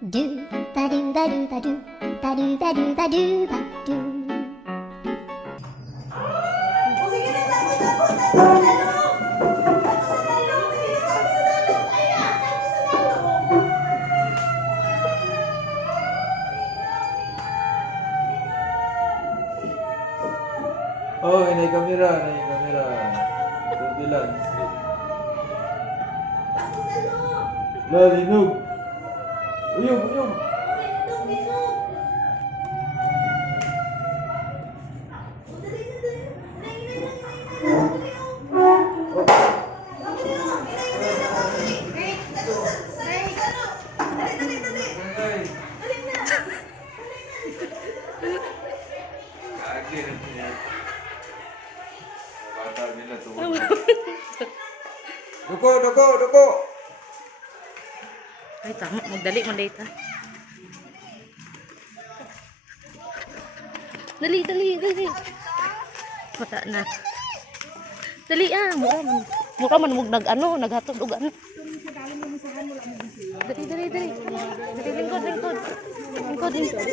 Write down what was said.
do ba do ba do ba do ba do ba do ba do ba do. Oh, inay kamera, inay kamera. Surveillance. Tapos lalo! La, linog. Uyog, uyog. Duko, duko, duko. Ay, tama. Magdali mo data. Dali, dali, dali. Mata na. Dali ah, mura man. Mura man mug nag ano, naghatod og ano. Dali, dali, dali. Dali, lingkod, lingkod. Lingkod, lingkod.